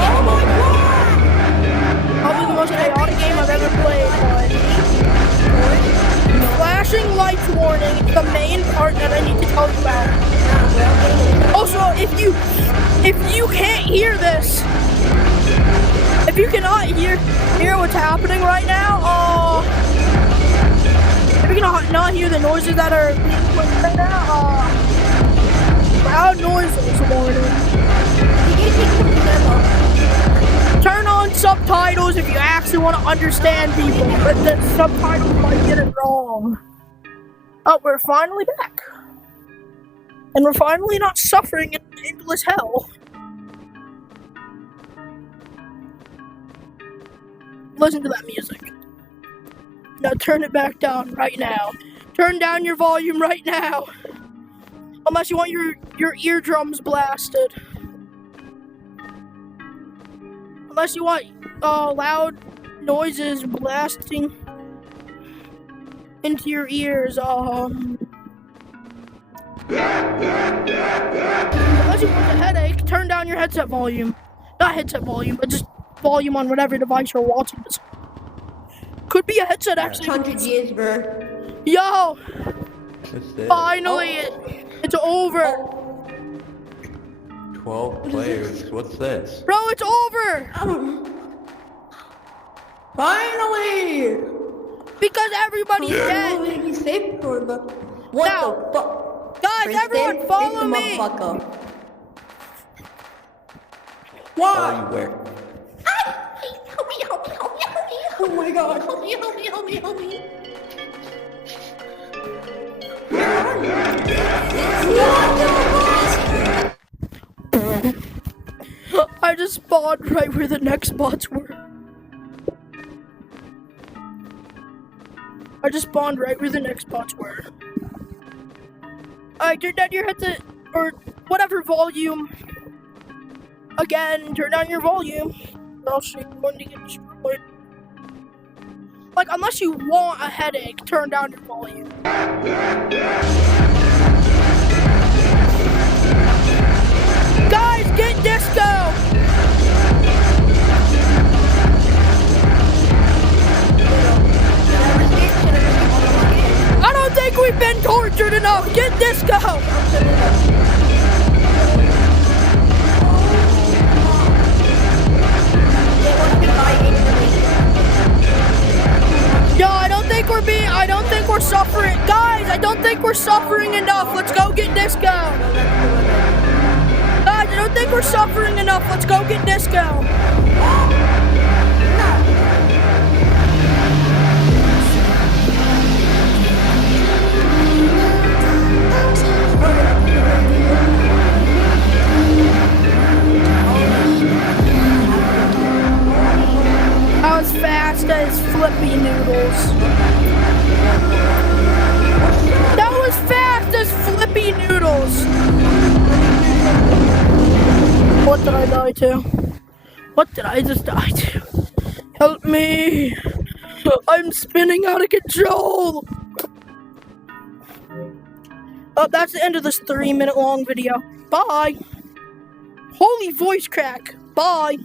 Oh my god! Probably the most chaotic game I've ever played, but flashing lights warning is the main part that I need to tell you about. Also, if you can't hear this, if you cannot hear what's happening right now, if you cannot not hear the noises that are being played right now, loud noises warning. Turn on subtitles if you actually want to understand people, but the subtitles might get it wrong. Oh, we're finally back. And we're finally not suffering in endless hell. Listen to that music. Now turn it back down right now. Turn down your volume right now. Unless you want your eardrums blasted. Unless you want loud noises blasting into your ears. Unless you want a headache, turn down your headset volume. Not headset volume, but just volume on whatever device you're watching this. Could be a headset actually. 100 years, bro. Yo! What's this? Finally, it's over. 12 players. What's this? Bro, it's over! Finally! Because everybody's dead. He saved for the. What Now, the fuck? Guys, everyone follow me! Motherfucker. Oh, Why? you where? Help me, help me, help me, help me. Oh my god. Help me, help me, help me, help me. I just spawned right where the next bots were. Alright, turn down your headset, or whatever volume. Again, turn down your volume, or else you're going to get destroyed. Like, unless you want a headache, turn down your volume. Guys, get disco! I don't think we've been tortured enough. Get disco! Yo, I don't think we're suffering. Guys, I don't think we're suffering enough. Let's go get disco. Guys, I don't think we're suffering enough. Let's go get disco. As fast as Flippy Noodles. That was fast as Flippy Noodles. What did I die to? What did I just die to? Help me! I'm spinning out of control! Oh, that's the end of this 3-minute long video. Bye! Holy voice crack. Bye!